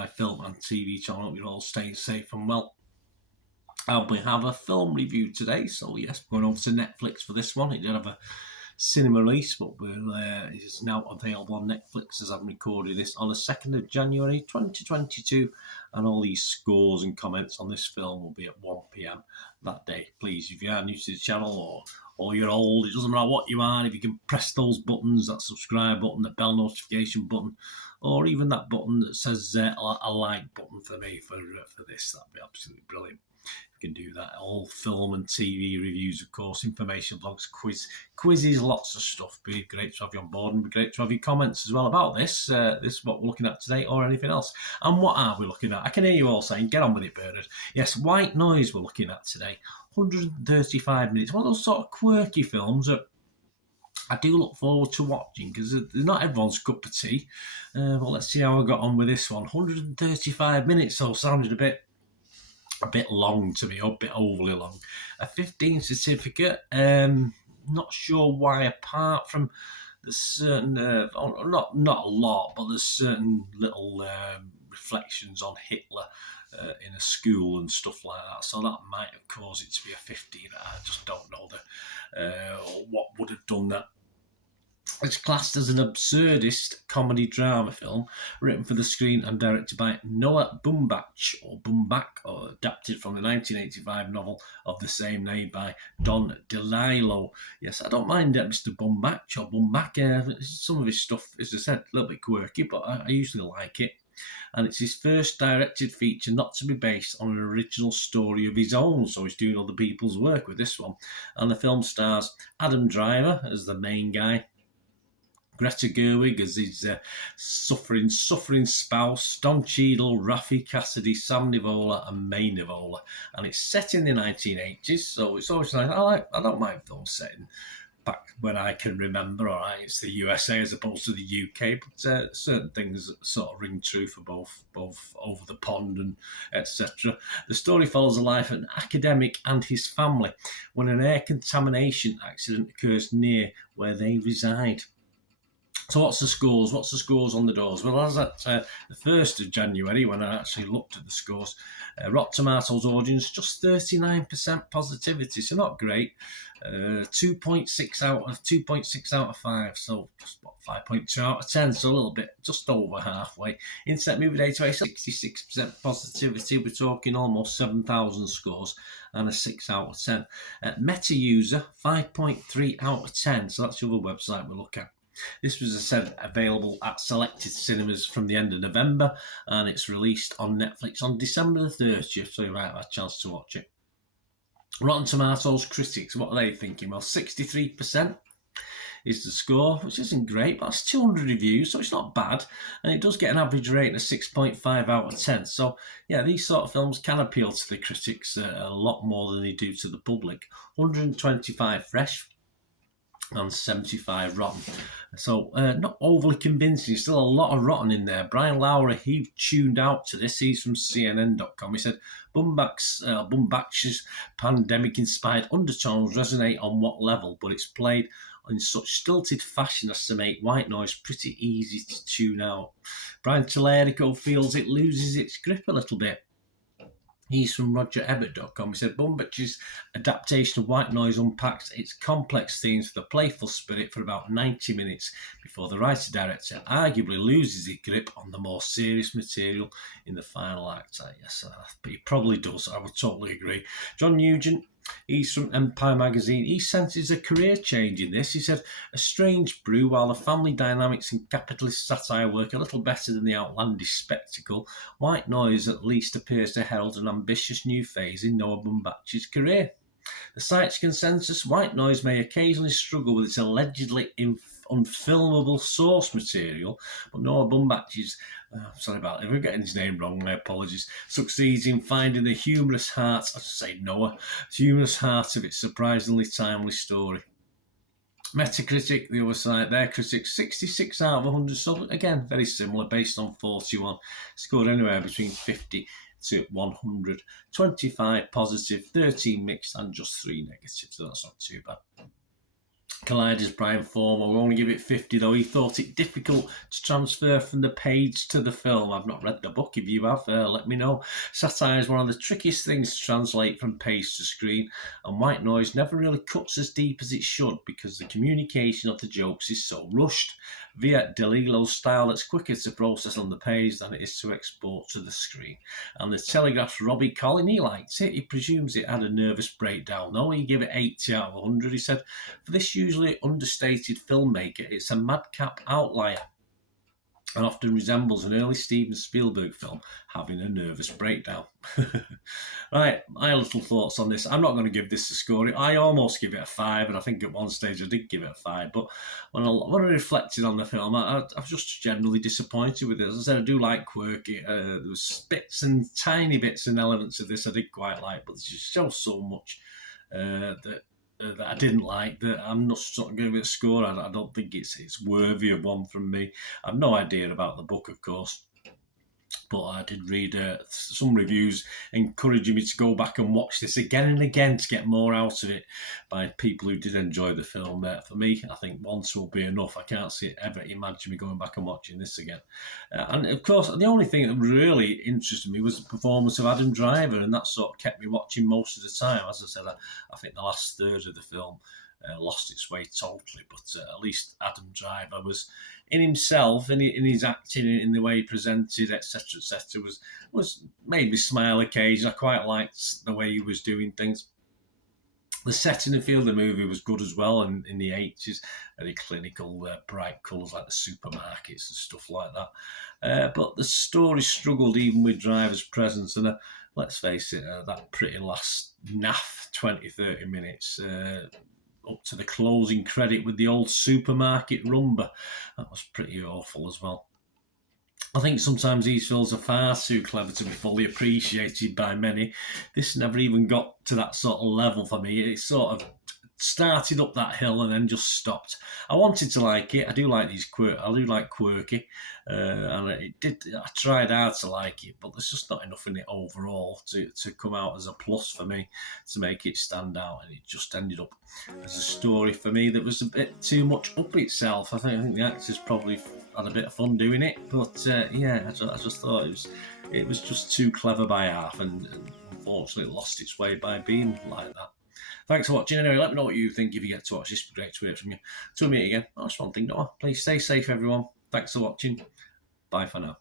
my film and TV channel. Hope you're all staying safe and well. We have a film review today, so yes, we're going over to Netflix for this one. It did have a cinema release, but it is now available on Netflix as I'm recording this on the 2nd of January 2022, and all these scores and comments on this film will be at 1 p.m. that day. Please, if you are new to the channel or you're old, it doesn't matter what you are, if you can press those buttons, that subscribe button, the bell notification button, or even that button that says a like button for me for this, that'd be absolutely brilliant. Can do that. All film and TV reviews, of course, information blogs, quizzes, lots of stuff. Be great to have you on board, and be great to have your comments as well about this what we're looking at today or anything else. And what are we looking at? I can hear you all saying, get on with it, Bernard. Yes, White Noise we're looking at today. 135 minutes. One of those sort of quirky films that I do look forward to watching, because they're not everyone's cup of tea. But let's see how I got on with this one. 135 minutes, so sounded a bit long to me, a bit overly long. A 15 certificate, not sure why, apart from the certain, not a lot, but there's certain little reflections on Hitler in a school and stuff like that, so that might have caused it to be a 15. I just don't know what would have done that. It's classed as an absurdist comedy drama film written for the screen and directed by Noah Baumbach, or adapted from the 1985 novel of the same name by Don DeLillo. Yes, I don't mind Mr. Baumbach or Baumbach. Some of his stuff, as I said, a little bit quirky, but I usually like it. And it's his first directed feature not to be based on an original story of his own, so he's doing other people's work with this one. And the film stars Adam Driver as the main guy, Greta Gerwig as his suffering spouse, Don Cheadle, Rafi Cassidy, Sam Nivola and May Nivola. And it's set in the 1980s, so it's always nice. I don't mind films setting back when I can remember. All right, it's the USA as opposed to the UK, but certain things sort of ring true for both over the pond and etc. The story follows the life of an academic and his family when an air contamination accident occurs near where they reside. So what's the scores? What's the scores on the doors? Well, as at the 1st of January, when I actually looked at the scores, Rotten Tomatoes audience, just 39% positivity, so not great. 2.6 out of 5, so just 5.2 out of 10, so a little bit, just over halfway. Internet Movie Database, 66% positivity. We're talking almost 7,000 scores and a 6 out of 10. Meta user, 5.3 out of 10, so that's the other website we look at. This was, as I said, available at selected cinemas from the end of November, and it's released on Netflix on December the 30th, so you might have a chance to watch it. Rotten Tomatoes critics, what are they thinking? Well, 63% is the score, which isn't great, but that's 200 reviews, so it's not bad, and it does get an average rating of 6.5 out of 10. So, yeah, these sort of films can appeal to the critics a lot more than they do to the public. 125 fresh and 75 rotten. So not overly convincing. Still a lot of rotten in there. Brian Lowry, he tuned out to this. He's from CNN.com. He said, Baumbach's pandemic-inspired undertones resonate on what level, but it's played in such stilted fashion as to make White Noise pretty easy to tune out. Brian Tellerico feels it loses its grip a little bit. He's from RogerEbert.com. He said, Baumbach's adaptation of White Noise unpacks its complex themes with a playful spirit for about 90 minutes before the writer-director arguably loses his grip on the more serious material in the final act. Yes, he probably does. I would totally agree. John Nugent, he's from Empire Magazine. He senses a career change in this. He said, a strange brew, while the family dynamics and capitalist satire work a little better than the outlandish spectacle, White Noise at least appears to herald an ambitious new phase in Noah Baumbach's career. The site's consensus, White Noise may occasionally struggle with its allegedly unfilmable source material, but Noah Baumbach's, sorry about it, if we're getting his name wrong, my apologies, succeeds in finding the humorous heart, I should say Noah, humorous heart of its surprisingly timely story. Metacritic, the other side, their critics, 66 out of 100, so again, very similar, based on 41, scored anywhere between 50 to 100, 25 positive, 13 mixed, and just 3 negative, so that's not too bad. Collider's Brian Former will only give it 50, though he thought it difficult to transfer from the page to the film. I've not read the book. If you have, let me know. Satire is one of the trickiest things to translate from page to screen, and white noise never really cuts as deep as it should because the communication of the jokes is so rushed. Via DeLillo's style, that's quicker to process on the page than it is to export to the screen. And the Telegraph's Robbie Collin, he liked it. He presumes it had a nervous breakdown. No, he gave it 80 out of 100. He said, for this usually understated filmmaker, it's a madcap outlier and often resembles an early Steven Spielberg film having a nervous breakdown. Right, my little thoughts on this. I'm not going to give this a score. I almost give it a 5, and I think at one stage I did give it a 5. But when I reflected on the film, I was just generally disappointed with it. As I said, I do like quirky. There was bits and tiny bits and elements of this I did quite like, but there's just so much that I didn't like, that I'm not sort of giving it a score. I don't think it's worthy of one from me. I've no idea about the book, of course, but I did read some reviews encouraging me to go back and watch this again and again to get more out of it by people who did enjoy the film. For me, I think once will be enough. I can't ever imagine me going back and watching this again. And of course, the only thing that really interested me was the performance of Adam Driver, and that sort of kept me watching most of the time. As I said, I think the last third of the film lost its way totally, but at least Adam Driver was in himself, in his acting, in the way he presented, etc., was made me smile occasionally. I quite liked the way he was doing things. The setting and feel of the movie was good as well, and in the 80s, very clinical, bright colours like the supermarkets and stuff like that. But the story struggled even with Driver's presence, and let's face it, that pretty last naff 20-30 minutes up to the closing credit with the old supermarket rumba. That was pretty awful as well. I think sometimes these films are far too clever to be fully appreciated by many. This never even got to that sort of level for me. It sort of started up that hill and then just stopped. I wanted to like it. I do like quirky, and I tried hard to like it, but there's just not enough in it overall to come out as a plus for me, to make it stand out. And it just ended up as a story for me that was a bit too much up itself. I think the actors probably had a bit of fun doing it, but yeah, I just thought it was just too clever by half, and unfortunately lost its way by being like that. Thanks for watching. Anyway, let me know what you think if you get to watch this. It'd be great to hear from you. Till we meet again. That's one thing, don't I? Please stay safe, everyone. Thanks for watching. Bye for now.